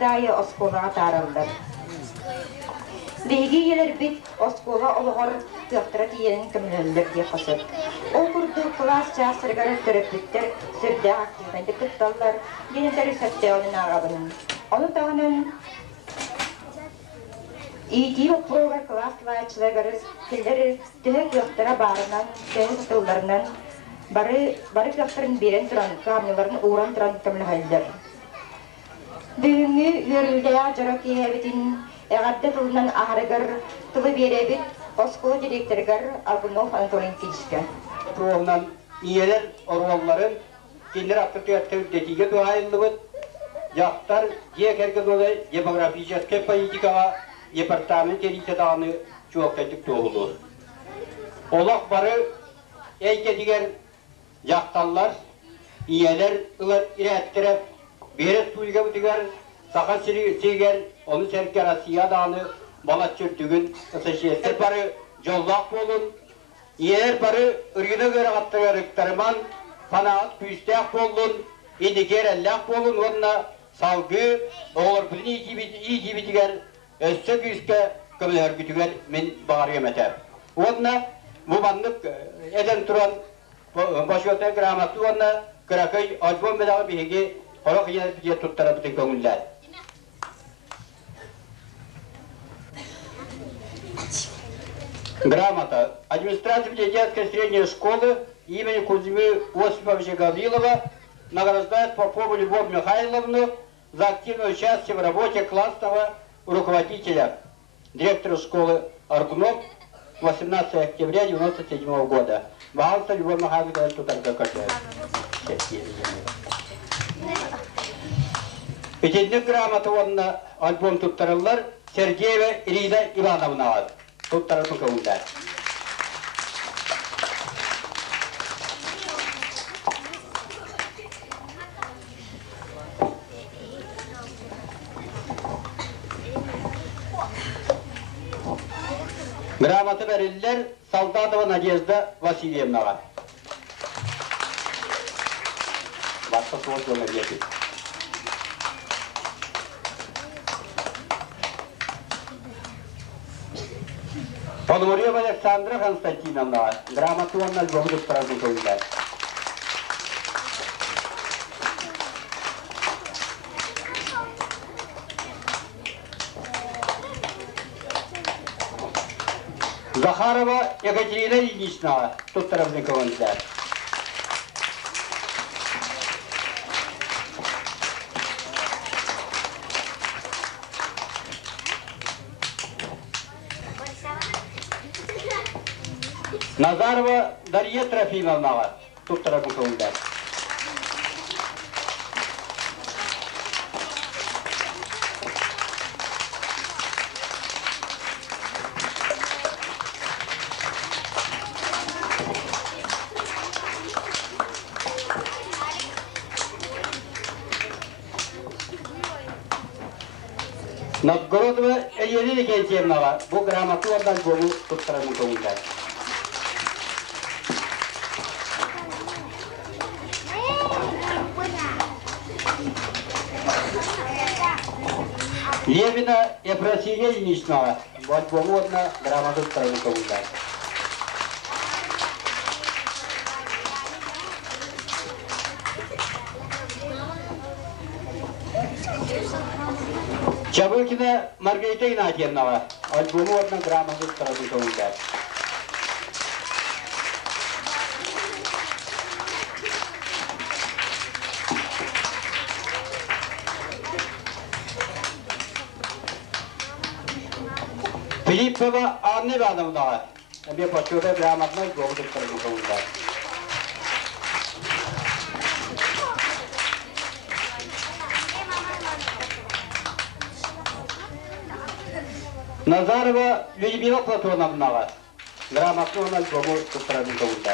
Daya oskolağa tarallar. Begi yeler bit oskola olğor tiyatro diyenin kömürler diye hasır. O kurdu klas çağsırgar töreplikler sürde aktivende kıttallar yenetleri satteğinin ağabının. Onu dağının İyi o program klaslayıcıları killeri tühek yoktura barından, tühek satıllarından barı yokturun biren turan kamyoların uğran turan kömürler halder. Düğünü yörüldeya jaraki hebetin eğadde tulunan ahırgar tılı birebit oskolu direktörgar Albunov Anatolin Kilişken. Programdan iyeler ormanların kinler aktiviteler dediği duaylıbıt yaktar diye herkes olay demografik politika departament elite dağını çok ettik doğulu. Olak barı eykediger yaktallar iyeler ılar ilettirip Beret Tulga bitigar, Sakan Siger, onu serker Asiya dağını balat çürtügün, ısışı barı jollak bolun, iyer barı ırgına göre attırarıklarıman, kanaat büyüstek bolun, indiker ellak bolun, onunla salgı, oğur bilini iyi bitigar, össek yüzke kömüler gütüger min bağırıyım eter. Onunla bu bandık eden turan başvatan gramatı onunla Kırakay acbon bedağı bir hege Orak yine bir tutara bütün kömürler. Грамота. Административно-детская средняя школа имени Кузьмы Осиповича Гаврилова награждает Попову Любовь Михайловну за активное участие в работе классного руководителя, директора школы Аргунов 18 октября 1997 года. Вагалса Любовь Михайловна Тутарка Кошев. Üçüncü grammatı onunla albüm tuttarırlar. Sergey ve Irina Ivanovna var. Tuttarır bu kavunlar. Grammatı verirler. Soldatova Nadezhda Vasilyevna var. Başka soğuk yoluna getir. Полумарьева Александра Константиновна, грамотно говорит про это. Захарова Екатерина Ильинична, тут Таравникова. Назарова Дарья Трофимовна, тут Таравникова. Новгородова Елена Кентьевна, bu grammatı oradan golu Таравникова. Левина Ефросинья Ильинична, вот поводна грамоту Таравникова. Чабыкина Маргарита Игнатьевна, вот поводна грамоту Таравникова. Филиппова Анна Ивановна, я почему-то грамотно говорю Таравникова. Назарова Людмила Платоновна, грамотно говорю Таравникова.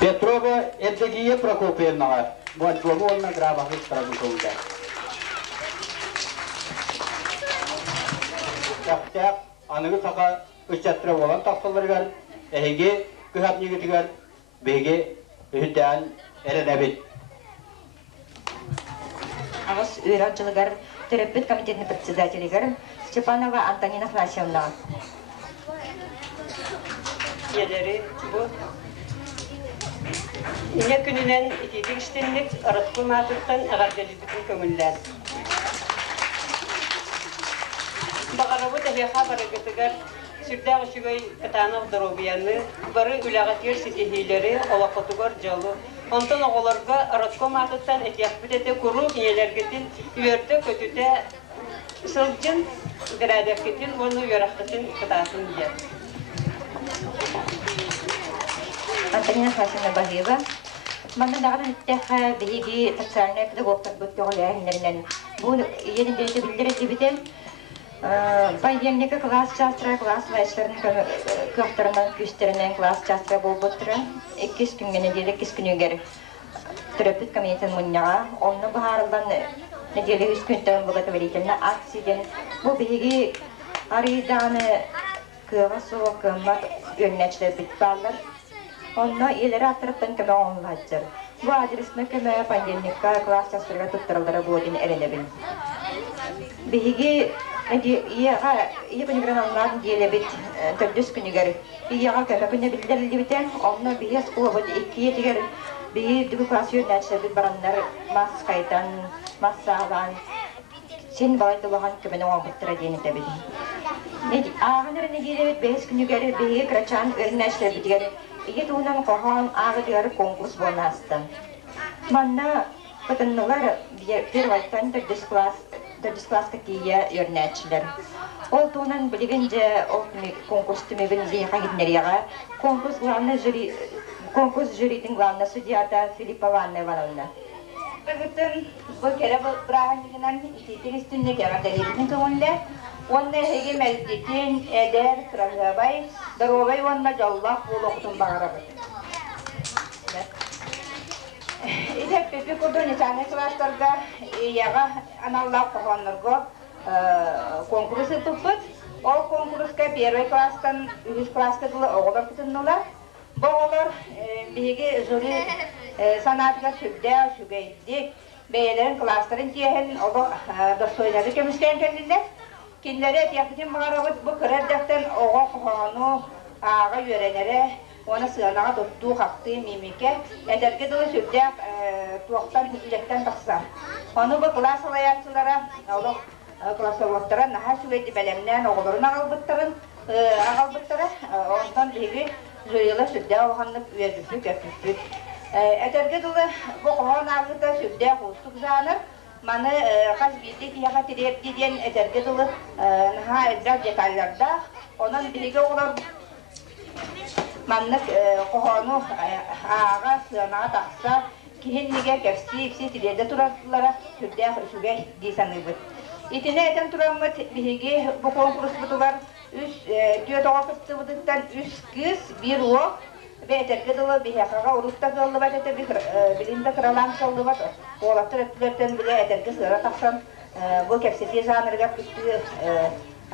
Петрова Эдегия Прокопьевна, вот волна грабахит продуктовая. Так, анығы сақа үстәттірі olan тақсылырғар, әйге күхап негітігар, бейге үхіттән әрінәбет. Ағыз үйрәтчілігер терапевт комитетінің председателігер Степанова Антонина Фрасьевна. Елері бұл ине күнінен итетік істенлік ұрытқы матырттан ағарделі бүтін көңілләр. Бағарабы тәбеқа барагытыгар сүрдәғ шүгей кытанық дұрубияны бары үләғатер сетехейлері олақытыгар жалы. Онтан оғыларға ұрытқы матырттан әтияқпыт әті күру кенелергетін үйерді көтіте сылжын градеркетін оны үйераққытын кытасын дер. Антонина Фрасьевна Багиева. Мандан дағадан үттәқі бейгі социальный педагогтар бүттіғылы әйінлерінен. Бұл едін береті білдері дебітен Байдемдегі класс жастыра, класс вайшыларын көқтірінен, күштерінен класс жастыра бол бұттыры. 2 күнгені дейлі 2 күнігер терапевт комитетін мұнняға. Оны бұхарылдан неделі 3 күнтен бұғаты верителіні аксиден. Бұл бейгі арыдағаны кыға соға кымат өрнәчілер бітпалар. Оны елері аттырыптан көмі оңылады. Бұл адресіні көмі пандемикка класс жастырға тұттырылдары бұдың әрінебін. Бейгі Iya penyegeran dia lebih terdus kunjungan. Iya kalau punya bilder lebih ten, omna bias kuah buat iki tiga bi dua klasir nasional lebih barandar mas kaitan masalah. Sin bawa itu bahan kemenangan berterjadi nanti. Nih, akhirnya nih lebih bias kunjungan bi kerajaan nasional lebih tiga. Iya tuh nama kahan akhirnya konkurs bonastan. Mana ketenular biar waitan terdus kelas ketiga örnekçiler. Olduğundan bilgince konkurs tümübün ziyaka gitneriyaga konkurs jüriden glavna sudiyata Filipa Vanne varalına. Bugün bu kere bırakıncıdan ititir üstünde kere delirinin kıvınlar. Onda hege mezditin eder kralabay darobay onda jallah buloktum bağırabı. İdep pepe kodun içane klaslarda yaga analar kohanlarga konkurs yapıp o konkurska первый класстан 3 класска дылы оғылар күтіннулар. Боғылар бейге жюри санатыға сүрдә, сүгейдік, бейлерін класстарын тиехін оғы достойнады көміскен кәлілер. Кенлері әтияқтың мағарабыт бұл кірердіктен оға қоғану аға үйренері, оны сығанаға тұтту қақты мемеке, әдерге дылы сүрдә туақтан үлектен тақса. Оны бұл класс алаяқчылара, класс олықтара наға сүгейді бәлемнен оғыларын ағалбыттары, ондан бейгі жүйелі сүрдә оғанып үйердіслік әпіслік. Әдерге дылы бұл қоған ағыда сүрдә қуыстық жаныр, маны қаз бейді тияға тереп дейден әдерге дылы наға әдірәк детайларда, онан бейгі оғылар маннык қоғану аға сығанаға тақса, кихиннеге кәпсі тилерде тұрардылара сүрдә үсуге дейсаны бұд. Итіне әтен тұрамыд бейге бұл конкурс бұдылар түйет оға күпті бұдықтан 3 кіз, 1 оқ, бәйтерге дылы бейхаға ұрықта қалды бәт әті білімді қыралан қалды бәт. Олаттыр әттілерден біле әтерге сығыра тақсан бұл кәпсеті жанырға күпті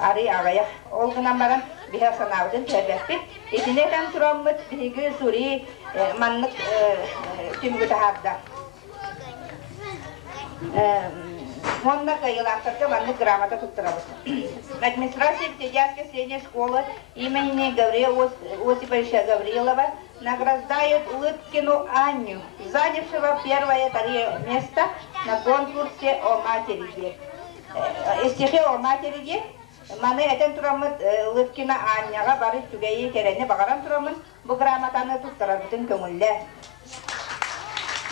ары ағая олғынан баран бейхақ санағыдың тәрбәппет. Итіне әтен тұрамыд бейге сүрі маннық түмгі тағарда. Монна кайылақтырды маннық грамота тұттырабыз. Администрация Птедянской средней школы имени Осиповича Гаврилова награждает Улыткину Аню, занявшего 1-3 место на конкурсе о матери. Стихи о матери маны әтен тұрамыд Улыткина Аняға бары түгейі керені бағаран тұрамын бұл грамотаны тұттырабытын көңілі.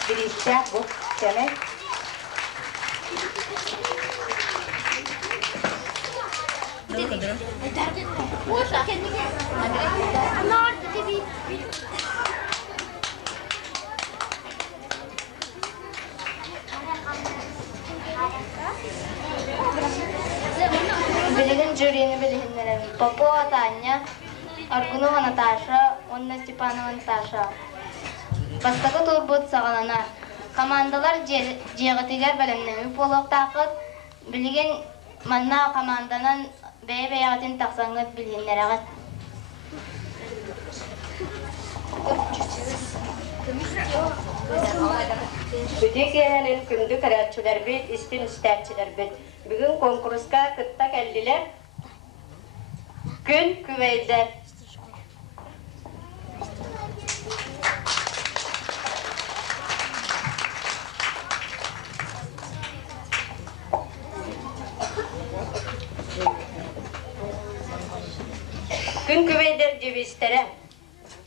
Бірістя бұл сәмей. Билигин жюрини билигиннерин Попова Таня, Аргунова Наташа, Онна Степанова Наташа. Бастакы турбут сагалана. Командалар жегетигер белемнеми полок тақыт билген манна команданан бәй-бәйгатын тақсаңыт билгеннерагат. Бүтекенен күндү карачылар бит, истин истәчиләр бит. Бүген конкурска кытта келдиләр. Күн күбәйдә. Күн күбәйдер дибистере.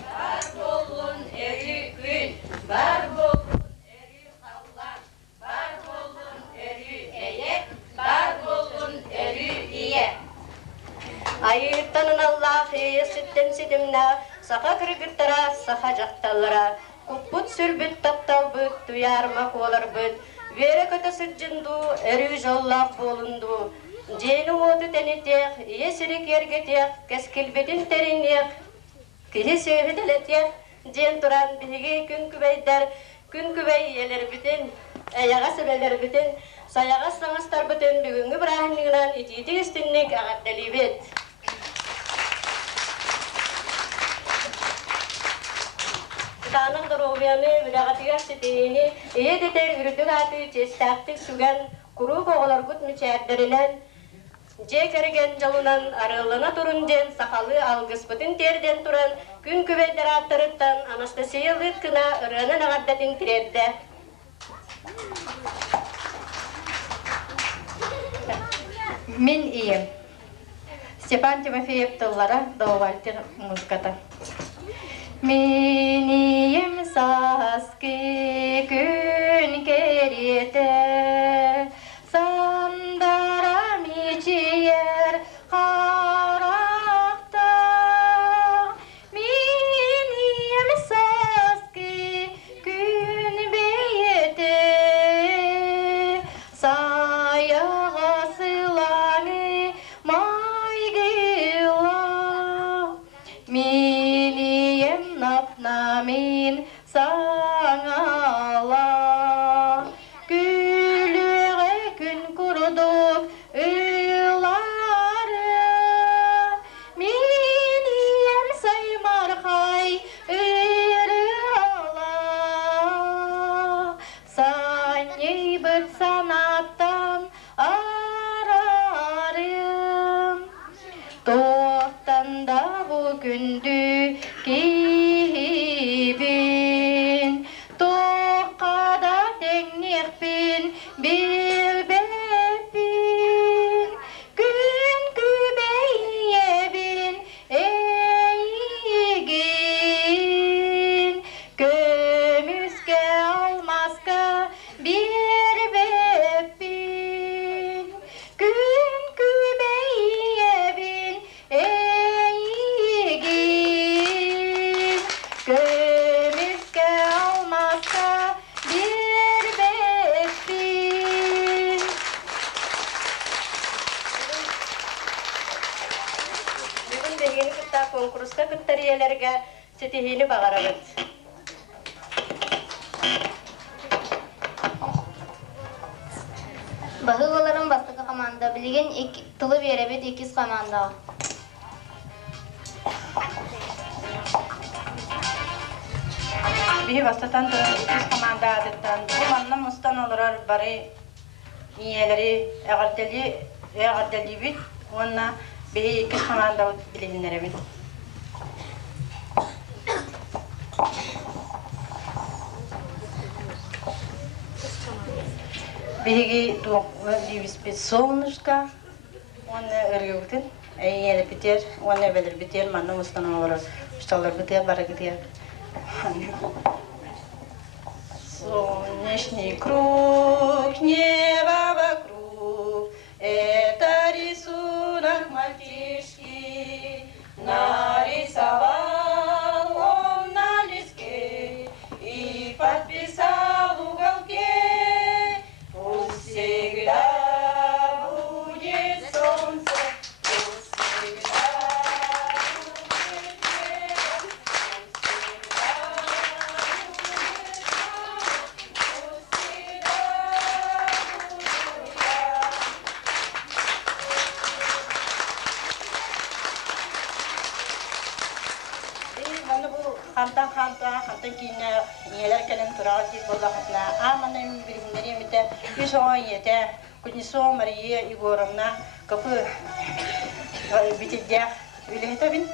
Бар болун эри күн, бар болун эри халлар, бар болун эри эйек, бар болун эри ие. Айыттанын Аллах ейесіттен сидімна, сақа кіргіттара, сақа жақталара, күппут сүрбіт таптал бүт, туярмақ олар бүт, вері көті сүрджінду, әрі жоллақ болынду, жені оты тәнетек, есірік ергетек, кәскілбетін тәрінек, кері сөйгітелетек, жен тұран бігі күн күбәйдер, күн күбәй елер бүтін, әяға сөбәлер бүтін, саяға саңыстар бүтін, бүгінгі бірағыныңынан итеті үстіннік ағаттәлі бет. Tanık durumyanı, mülağatıgar sitini, edeter ürüdük atı, cestaktık sügen, kuru koğular gut müçerlerinden, je kergen jalunan aralana turunjen, sakalı algıspıtın terden turan, gün kübeyder attırıttan, Anastasiya Litkina, ırığının ağaddatın tiredde. Min iyiyim. Stepan Timofeyev tıllara doğaltır muzikata. Miniyim saski gün kerite, sandaram içiyer karakta. Miniyim saski gün beyete, sayağa sılani maygıla. Miniyim napnamin sangala, gülüğe gün kuruduk ıları. Miniyim saymarkay ırıla, sanyı bıt sanattan ararım. Tohtan da bu gündü kibin, tohkada teknikbin, bilbepin, gün kübeyebin, eğigin, kömüske almaska bir bepin, gün kübeyebin, eğigin, kömüske almaska bir bepin. Бүгін бергені күтті конкурска күттариелерге сетихini бағарабыд. Bahıgıların bastıkı komanda bilgen tılı verebet ikiz komanda. Bihi bastatan da ikiz komanda adıttan. Bu manna mustan olurar bari iyeleri eğardeli bit. Ona bihi ikiz komanda bilinlere bit. Bihi dibis bit solnuşka. Ona örgüktün. Eğer biter, ona belir biter. Manna mustan olurar. Ustalar biter, bara gidiyor. Солнечный круг, небо вокруг, это рисунок мальчишки, нарисовал он на листке и подписал в уголке, пусть всегда будет солнце, пусть всегда будет небо, пусть всегда будет Атын кейіне иелер кәлін тұрағы тез болақытына. Аманым біргіндері еметі үш оған ете. Куднесова Мария Егоровна капы бітеддях үлеті бін.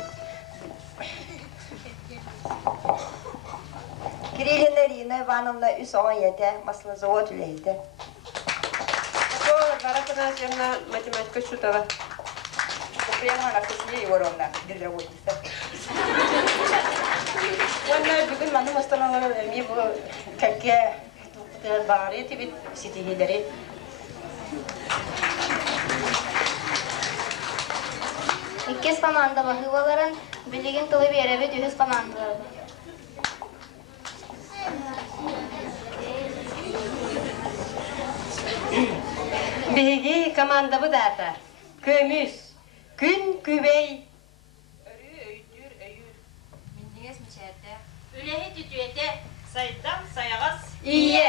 Кириллина Ирина Ивановна үш оған ете. Маслозавод үлеті. Баракунасьевна математика Шутова. Упрямая Анастасия Егоровна, безработица. Wannan bugün benim ustanalar mi bu kakke bari tibi sitihileri. İkiz komanda bahıvaların bilgin tılı bir yere bir dühüz komandaları. Bilgi komandabı data. Kömüs, gün kübey. Ülehi tütüete saydan sayağız. İyi.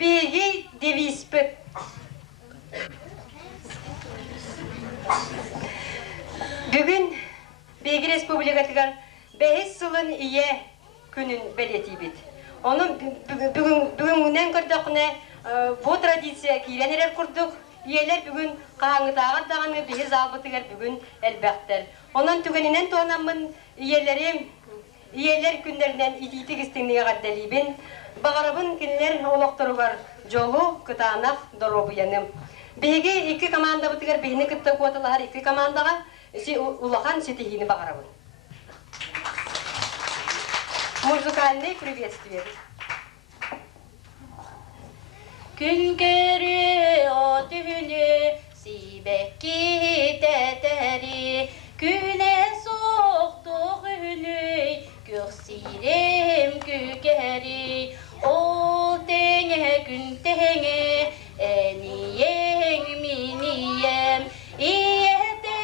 Bilgi devispı. Bugün Bilgi Respublikatıgar 5 yılın iyi günün belirti bit. Onun bugünden kırdığına bu tradisiya kireneler kurduk. Üyeler bugün kağıtağın bihiz albatıgar bugün elbette. Onun tügeninden tonamın üyeler günlerinden ititik istinliğe kaddelibin. Bağırabın günler olukları var. Jolu, kıtağınak, dorobu yanım. Bilgi iki komanda bıtıgar bihini kıtta kuatalar iki komandaga улахан сетихини бағарабын. Музыкальный приветствие. Gün geri o düğünü sibekki teteri güne soğuktu günü görsirem gügeri ol denge gün denge eniyen miniyem iyede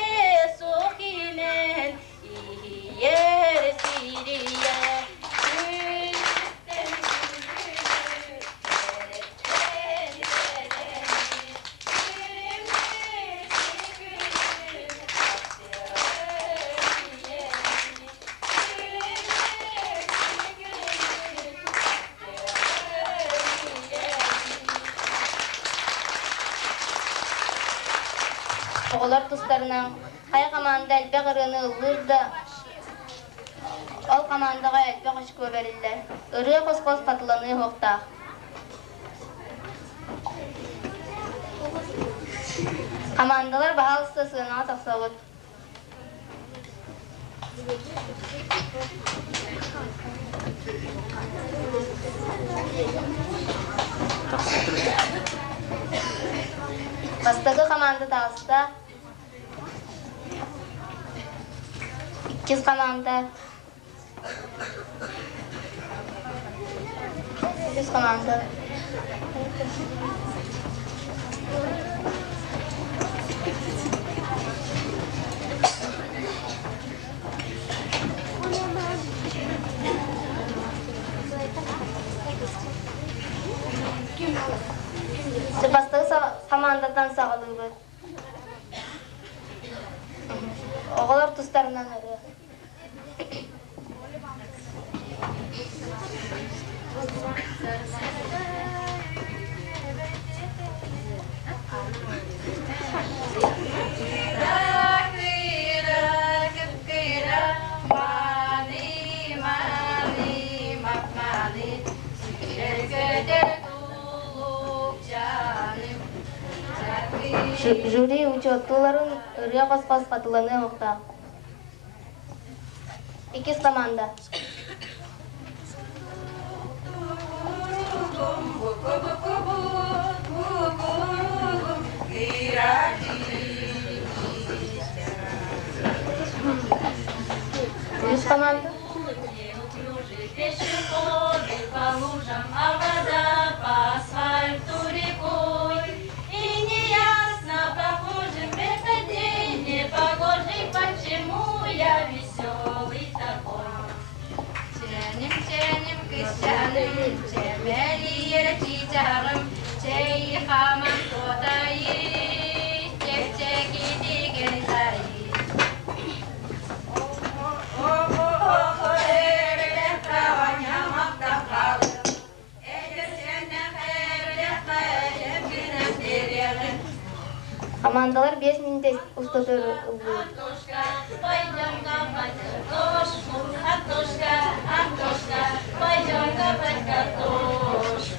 soğinen iyer siriye Oğlar tuzlarından kaya komanda elbe kırığını ılır da ol komandaga elbe hoş göberirler. Irıya kos patılanığı hoqtaq. Komandalar bahal stasyonağa taqsağıt. Бастагы команда тağısta 200 komanda 100 komanda Бастагы komandadan sağlığı. Oğlar tuzlarından arıyor. Jüri uçotluların ırıya kos patılanığı hoqtaq. 200 komanda. Yüz komanda. Командаlar 5 минутта устатыр. Антошка, Антошка, пойдем-ка под картошку.